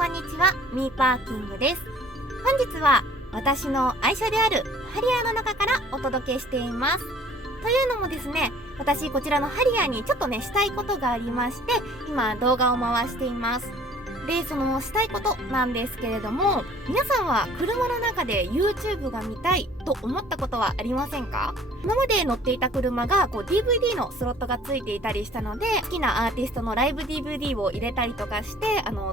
こんにちは、ミーパーキングです。本日は私の愛車であるハリアーの中からお届けしています。というのもですね、私こちらのハリアーにちょっとねしたいことがありまして、今動画を回しています。で、そのしたいことなんですけれども、皆さんは車の中で YouTube が見たいと思ったことはありませんか？今まで乗っていた車がDVD のスロットがついていたりしたので、好きなアーティストのライブ DVD を入れたりとかして、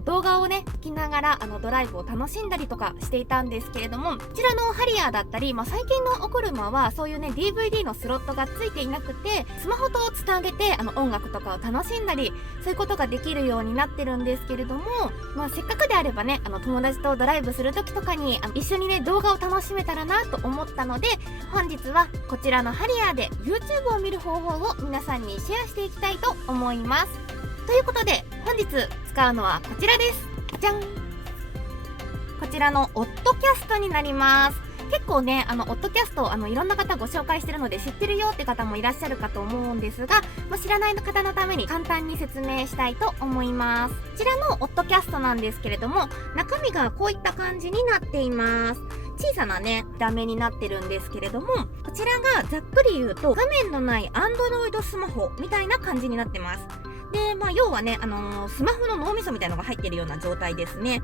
動画をね聞きながらドライブを楽しんだりとかしていたんですけれども、こちらのハリアーだったり、最近のお車はそういうね DVD のスロットがついていなくて、スマホとつなげて音楽とかを楽しんだり、そういうことができるようになってるんですけれども、せっかくであればね友達とドライブする時とかに一緒にね動画を楽しめたらなと思ったので、本日はこちらのハリアーで YouTube を見る方法を皆さんにシェアしていきたいと思います。ということで本日使うのはこちらです。じゃん。こちらのオッドキャストになります。結構ねオッドキャストいろんな方ご紹介してるので知ってるよって方もいらっしゃるかと思うんですが、知らない方のために簡単に説明したいと思います。こちらのオッドキャストなんですけれども、中身がこういった感じになっています。小さなね画面になってるんですけれども、こちらがざっくり言うと画面のない Android スマホみたいな感じになってます。で、要はねスマホの脳みそみたいなのが入ってるような状態ですね。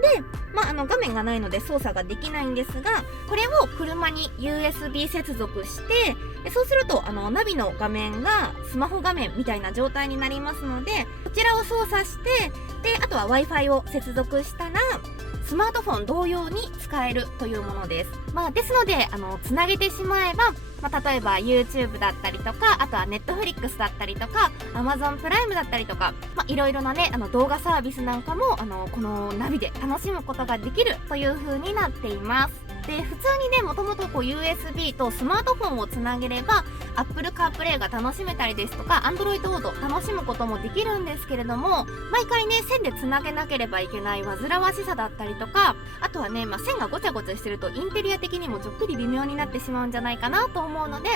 で、画面がないので操作ができないんですが、これを車に USB 接続して、そうするとナビの画面がスマホ画面みたいな状態になりますので、こちらを操作して、であとは Wi-Fi を接続したらスマートフォン同様に使えるというものです。ですのでつなげてしまえば、例えば YouTube だったりとか、あとは Netflix だったりとか Amazon プライムだったりとか、いろいろなね動画サービスなんかもこのナビで楽しむことができるという風になっています。で、普通にねもともとUSB とスマートフォンをつなげれば Apple CarPlay が楽しめたりですとか Android Auto 楽しむこともできるんですけれども、毎回ね線でつなげなければいけない煩わしさだったりとか、あとはね、線がごちゃごちゃしてるとインテリア的にもちょっぴり微妙になってしまうんじゃないかなと思うので、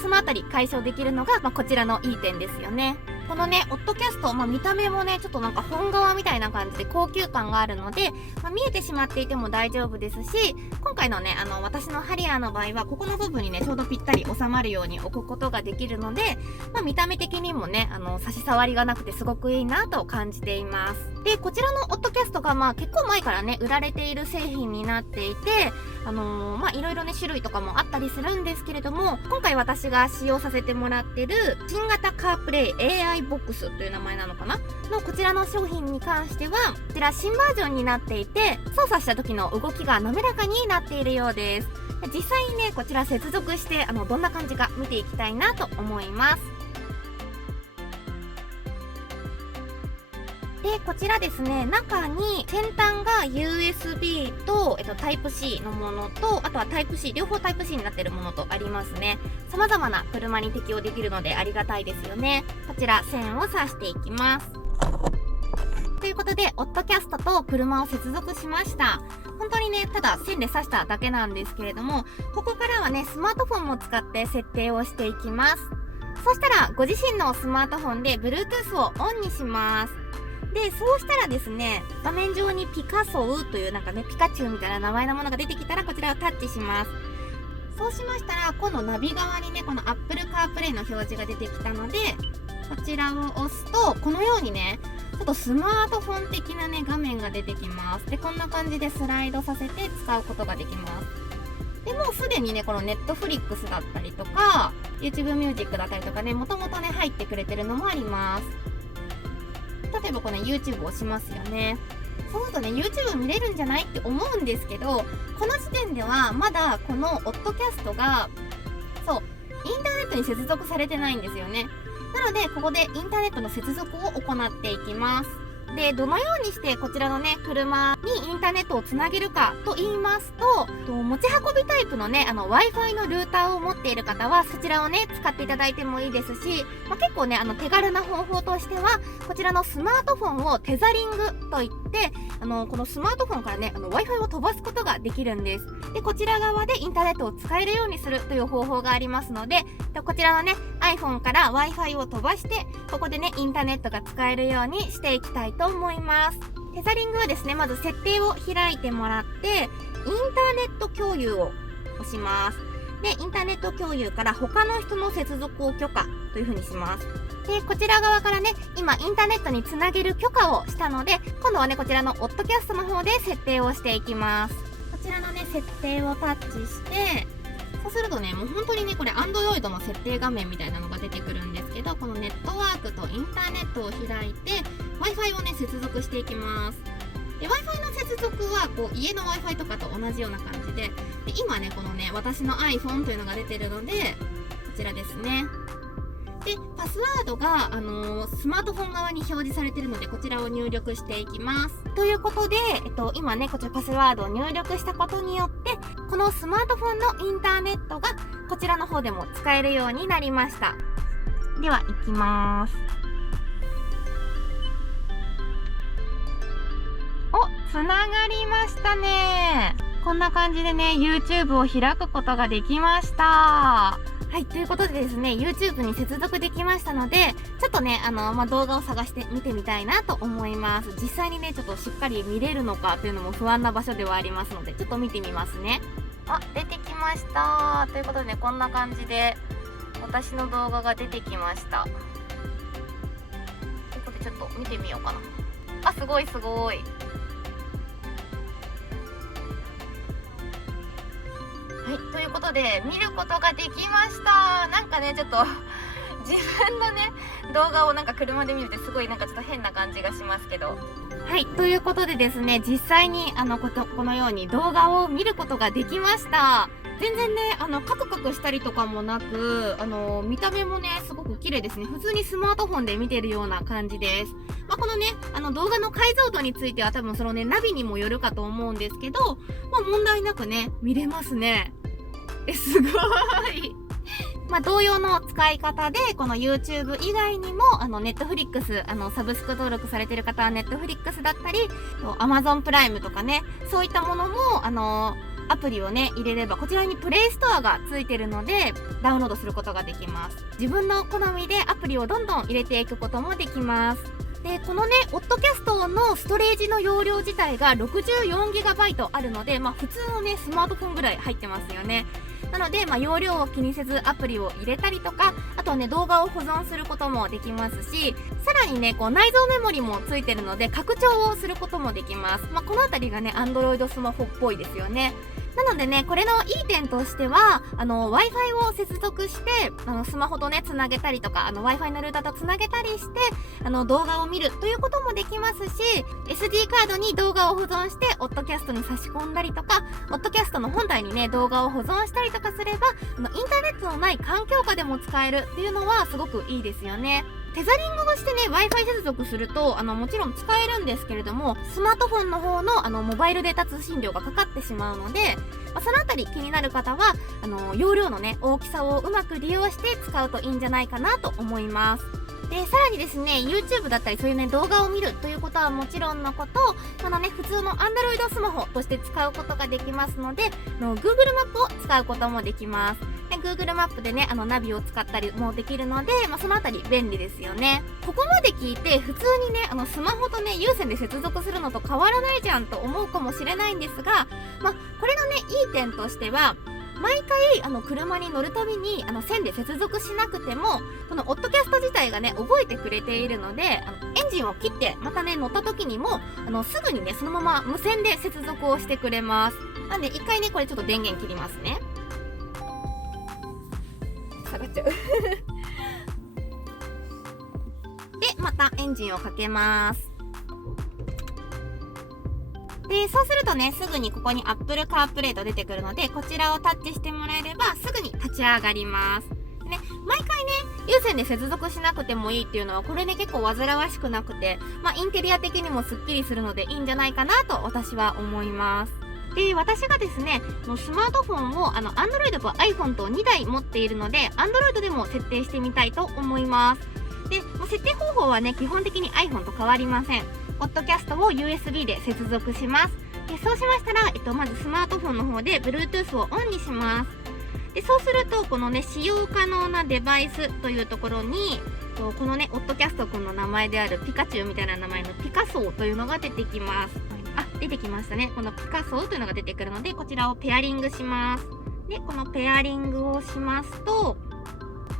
そのあたり解消できるのが、こちらのいい点ですよね。このねオッドキャスト、見た目もねちょっとなんか本革みたいな感じで高級感があるので、見えてしまっていても大丈夫ですし、今回のね私のハリアーの場合はここの部分にねちょうどぴったり収まるように置くことができるので、見た目的にもね差し障りがなくてすごくいいなと感じています。で、こちらのオッドキャストが結構前からね売られている製品になっていて、いろいろね種類とかもあったりするんですけれども、今回私が使用させてもらってる新型カープレイ AI ボックスという名前なのかなのこちらの商品に関しては、こちら新バージョンになっていて、操作した時の動きが滑らかになっているようです。実際にねこちら接続してどんな感じか見ていきたいなと思います。で、こちらですね、中に先端が USB と、Type-C のものと、あとは Type-C、両方 Type-C になっているものとありますね。様々な車に適用できるのでありがたいですよね。こちら線を挿していきます。ということで、オッドキャストと車を接続しました。本当にね、ただ線で挿しただけなんですけれども、ここからはね、スマートフォンも使って設定をしていきます。そしたら、ご自身のスマートフォンで Bluetooth をオンにします。で、そうしたらですね、画面上にピカソウというなんかね、ピカチュウみたいな名前のものが出てきたら、こちらをタッチします。そうしましたら、今度ナビ側にね、この Apple CarPlay の表示が出てきたので、こちらを押すと、このようにね、ちょっとスマートフォン的なね、画面が出てきます。で、こんな感じでスライドさせて使うことができます。で、もうすでにね、この Netflix だったりとか、YouTube Music だったりとかね、もともとね、入ってくれてるのもあります。例えばこの YouTube を押しますよね。そうするとね YouTube 見れるんじゃないって思うんですけど、この時点ではまだこのオッドキャストがインターネットに接続されてないんですよね。なのでここでインターネットの接続を行っていきます。で、どのようにしてこちらのね車にインターネットをつなげるかと言いますと、持ち運びタイプのねWi-Fi のルーターを持っている方はそちらをね使っていただいてもいいですし、結構ね手軽な方法としてはこちらのスマートフォンをテザリングといって、このスマートフォンからねWi-Fi を飛ばすことができるんです。で、こちら側でインターネットを使えるようにするという方法がありますので、こちらのね iPhone から Wi-Fi を飛ばして、ここでねインターネットが使えるようにしていきたいと思います。テザリングはですね、まず設定を開いてもらって、インターネット共有を押します。で、インターネット共有から他の人の接続を許可という風にします。で、こちら側からね、今インターネットにつなげる許可をしたので、今度はね、こちらのオッドキャストの方で設定をしていきます。こちらのね、設定をタッチして、そうするとね、もう本当にね、これ Android の設定画面みたいなのが出てくるんですけど、このネットワークとインターネットを開いて、Wi-Fi をね、接続していきます。で、Wi-Fi の接続は、こう、家の Wi-Fi とかと同じような感じで、今ね、このね、私の iPhone というのが出てるので、こちらですね。で、パスワードが、スマートフォン側に表示されているので、こちらを入力していきます。ということで、今ね、こちらパスワードを入力したことによって、このスマートフォンのインターネットが、こちらの方でも使えるようになりました。では、行きます。お、つながりましたね。こんな感じでね、YouTube を開くことができました。はい、ということでですね、YouTube に接続できましたので、ちょっとね、動画を探して見てみたいなと思います。実際にね、ちょっとしっかり見れるのかというのも不安な場所ではありますので、ちょっと見てみますね。あ、出てきました。ということでね、こんな感じで、私の動画が出てきました。ということで、ちょっと見てみようかな。あ、すごいすごい。はい、ということで見ることができました。なんかね、ちょっと自分のね動画をなんか車で見るってすごいなんかちょっと変な感じがしますけど。はい、ということでですね、実際にこのように動画を見ることができました。全然ね、カクカクしたりとかもなく、見た目もね、すごく綺麗ですね。普通にスマートフォンで見てるような感じです。まあ、このね、動画の解像度については多分そのね、ナビにもよるかと思うんですけど、まあ、問題なくね、見れますね。すごい。まあ、同様の使い方で、この YouTube 以外にも、Netflix、サブスク登録されてる方は Netflix だったり、Amazon プライムとかね、そういったものも、アプリをね、入れれば、こちらにプレイストアがついてるので、ダウンロードすることができます。自分の好みでアプリをどんどん入れていくこともできます。で、このね、オッドキャストのストレージの容量自体が 64GB あるので、まあ普通のね、スマートフォンぐらい入ってますよね。なので、まあ容量を気にせずアプリを入れたりとか、あとはね、動画を保存することもできますし、さらにね、こう内蔵メモリもついてるので、拡張をすることもできます。まあこのあたりがね、Android スマホっぽいですよね。なのでね、これのいい点としては、Wi-Fi を接続して、スマホとね、つなげたりとか、Wi-Fi のルーターとつなげたりして、動画を見るということもできますし、SD カードに動画を保存して、オッドキャストに差し込んだりとか、オッドキャストの本体にね、動画を保存したりとかすれば、インターネットのない環境下でも使えるっていうのはすごくいいですよね。テザリングをしてね、Wi-Fi 接続すると、もちろん使えるんですけれども、スマートフォンの方の、モバイルデータ通信量がかかってしまうので、そのあたり気になる方は、容量のね、大きさをうまく利用して使うといいんじゃないかなと思います。で、さらにですね、YouTube だったりそういうね、動画を見るということはもちろんのこと、このね、普通の Android スマホとして使うことができますので、Google マップを使うこともできます。で、Google マップでね、ナビを使ったりもできるので、そのあたり便利ですよね。ここまで聞いて、普通にね、スマホとね、有線で接続するのと変わらないじゃんと思うかもしれないんですが、これのね、いい点としては、毎回車に乗るたびに線で接続しなくてもこのオッドキャスト自体がね覚えてくれているのでエンジンを切ってまたね乗った時にもすぐにねそのまま無線で接続をしてくれます。なんで一回ねこれちょっと電源切りますね。下がっちゃうでまたエンジンをかけます。で、そうするとね、すぐにここに Apple CarPlay と出てくるので、こちらをタッチしてもらえれば、すぐに立ち上がります。でね、毎回ね、有線で接続しなくてもいいっていうのは、これね、結構煩わしくなくて、インテリア的にもスッキリするのでいいんじゃないかなと私は思います。で、私がですね、スマートフォンをAndroid と iPhone と2台持っているので、Android でも設定してみたいと思います。で、設定方法はね、基本的に iPhone と変わりません。ポッドキャストを USB で接続します。で、そうしましたら、まずスマートフォンの方で Bluetooth をオンにします。で、そうすると、このね、使用可能なデバイスというところに、このねオットキャストくんの名前であるピカチュウみたいな名前のピカソーというのが出てきます。出てきましたね。このピカソーというのが出てくるので、こちらをペアリングします。でこのペアリングをしますと、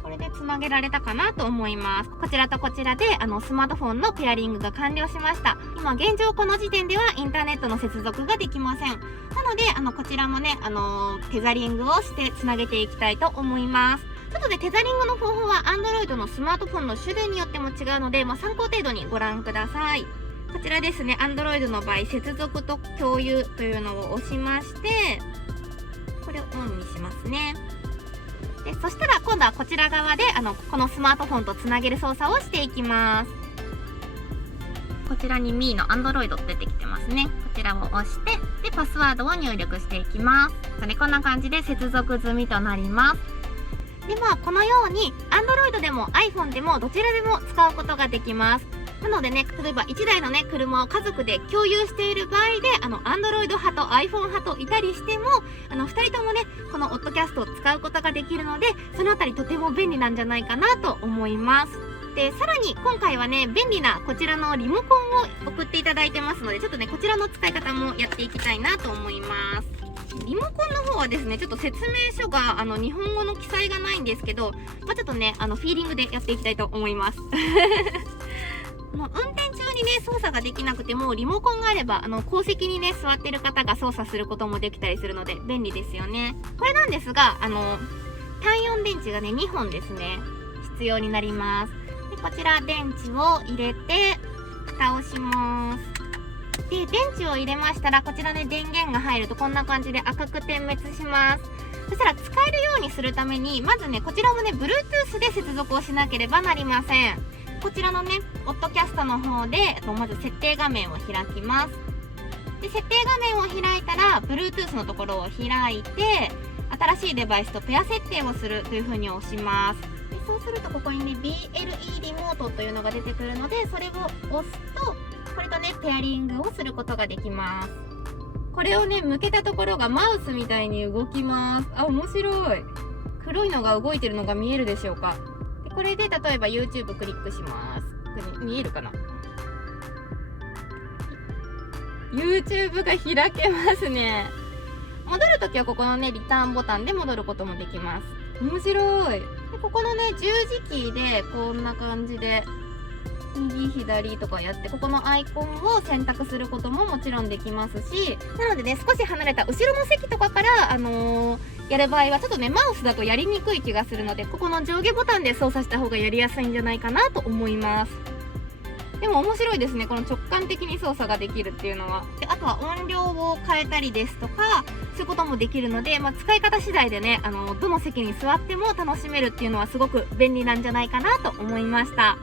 これでつなげられたかなと思います。こちらとこちらでスマートフォンのペアリングが完了しました。今現状この時点ではインターネットの接続ができません。なのでこちらもねテザリングをしてつなげていきたいと思います。ちょっとねテザリングの方法は Android のスマートフォンの種類によっても違うので、参考程度にご覧ください。こちらですね、Android の場合接続と共有というのを押しまして、これをオンにしますね。でそしたら今度はこちら側でこのスマートフォンとつなげる操作をしていきます。こちらに Mi の Android 出てきてますね。こちらを押してでパスワードを入力していきます。こんな感じで接続済みとなります。でこのように Android でも iPhone でもどちらでも使うことができます。なのでね、例えば1台のね車を家族で共有している場合でAndroid 派と iPhone 派といたりしても2人ともねこのオッドキャストを使うことができるので、そのあたりとても便利なんじゃないかなと思います。でさらに今回はね便利なこちらのリモコンを送っていただいてますので、ちょっとねこちらの使い方もやっていきたいなと思います。リモコンの方はですねちょっと説明書が日本語の記載がないんですけど、ちょっとねフィーリングでやっていきたいと思います運転中にね操作ができなくてもリモコンがあれば後席にね座ってる方が操作することもできたりするので便利ですよね。これなんですが単4電池がね2本ですね必要になります。でこちら電池を入れて蓋をします。で電池を入れましたらこちらね電源が入るとこんな感じで赤く点滅します。そしたら使えるようにするためにまずねこちらもね Bluetooth で接続をしなければなりません。こちらのねオッドキャストの方でまず設定画面を開きます。で設定画面を開いたら Bluetooth のところを開いて新しいデバイスとペア設定をするというふうに押します。でそうするとここにね BLE リモートというのが出てくるので、それを押すとこれとねペアリングをすることができます。これをね向けたところがマウスみたいに動きます。面白い。黒いのが動いてるのが見えるでしょうか。でこれで例えば YouTube クリックします。見えるかな。 YouTube が開けますね。戻るときはここのねリターンボタンで戻ることもできます。面白い。でここのね十字キーでこんな感じで右左とかやってここのアイコンを選択することももちろんできますし、なのでね少し離れた後ろの席とかからやる場合はちょっとねマウスだとやりにくい気がするので、ここの上下ボタンで操作した方がやりやすいんじゃないかなと思います。でも面白いですね、この直感的に操作ができるっていうのは。であとは音量を変えたりですとかそういうこともできるので、使い方次第でねどの席に座っても楽しめるっていうのはすごく便利なんじゃないかなと思いました。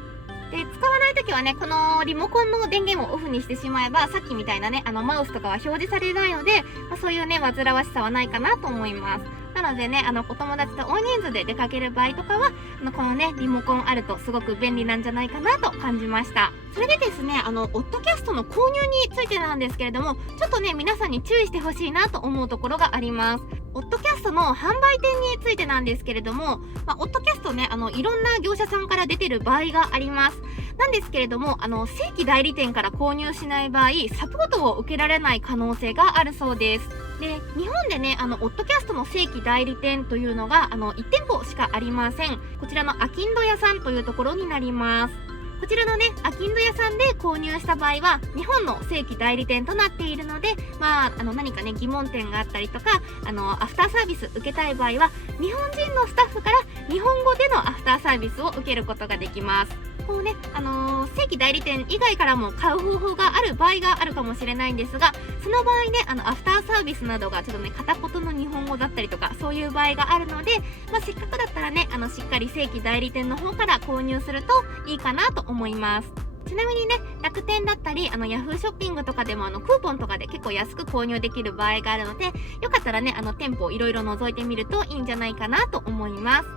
で使わないときはねこのリモコンの電源をオフにしてしまえばさっきみたいなねマウスとかは表示されないので、そういうね煩わしさはないかなと思います。なのでねお友達と大人数で出かける場合とかはこのねリモコンあるとすごく便利なんじゃないかなと感じました。それでですねオッドキャストの購入についてなんですけれども、ちょっとね皆さんに注意してほしいなと思うところがあります。オッドキャストの販売店についてなんですけれども、オッドキャストねいろんな業者さんから出てる場合があります。なんですけれども正規代理店から購入しない場合サポートを受けられない可能性があるそうです。で日本でねオッドキャストの正規代理店というのが1店舗しかありません。こちらのアキンド屋さんというところになります。こちらのねアキンド屋さんで購入した場合は日本の正規代理店となっているので、何かね疑問点があったりとかアフターサービス受けたい場合は日本人のスタッフから日本語でのアフターサービスを受けることができます。こうね、正規代理店以外からも買う方法がある場合があるかもしれないんですが、その場合ねアフターサービスなどがちょっとね片言の日本語だったりとかそういう場合があるので、せっかくだったらねしっかり正規代理店の方から購入するといいかなと思います。ちなみにね楽天だったりヤフーショッピングとかでもクーポンとかで結構安く購入できる場合があるので、よかったらね店舗いろいろ覗いてみるといいんじゃないかなと思います。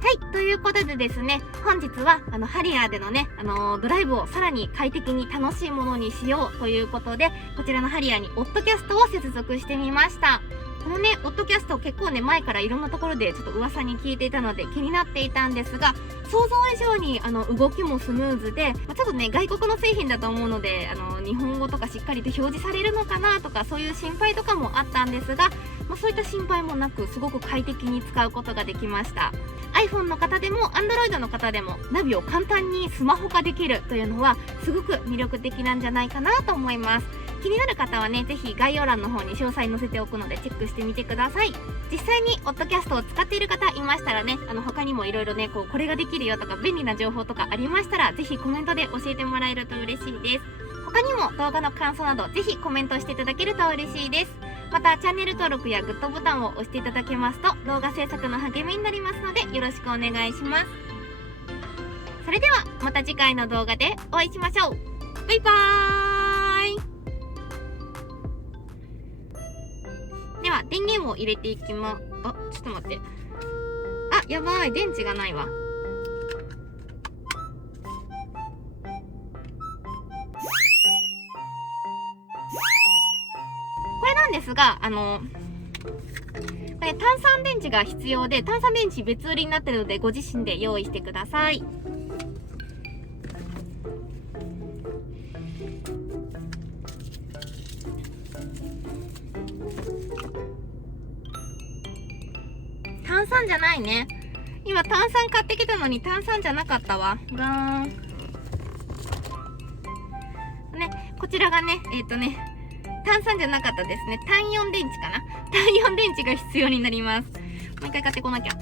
はい、ということでですね、本日はハリアーでのねドライブをさらに快適に楽しいものにしようということで、こちらのハリアーにオッドキャストを接続してみました。このね、オッドキャスト結構ね、前からいろんなところでちょっと噂に聞いていたので気になっていたんですが、想像以上に動きもスムーズで、ちょっとね、外国の製品だと思うので、日本語とかしっかりと表示されるのかなとか、そういう心配とかもあったんですが、そういった心配もなく、すごく快適に使うことができました。iPhone の方でも Android の方でもナビを簡単にスマホ化できるというのはすごく魅力的なんじゃないかなと思います。気になる方はね、ぜひ概要欄の方に詳細載せておくのでチェックしてみてください。実際にオッドキャストを使っている方いましたらね、他にもいろいろね、これができるよとか便利な情報とかありましたら、ぜひコメントで教えてもらえると嬉しいです。他にも動画の感想などぜひコメントしていただけると嬉しいです。またチャンネル登録やグッドボタンを押していただけますと動画制作の励みになりますのでよろしくお願いします。それではまた次回の動画でお会いしましょう。バイバーイ。では電源を入れていきます。ちょっと待って。やばい、電池がないわ。これなんですが、これ単3電池が必要で、単3電池別売りになっているので、ご自身で用意してください。単3じゃないね。今単3買ってきたのに単3じゃなかったわ。ガーン。ね、こちらがね、単3じゃなかったですね。単4電池かな。単4電池が必要になります。もう一回買ってこなきゃ。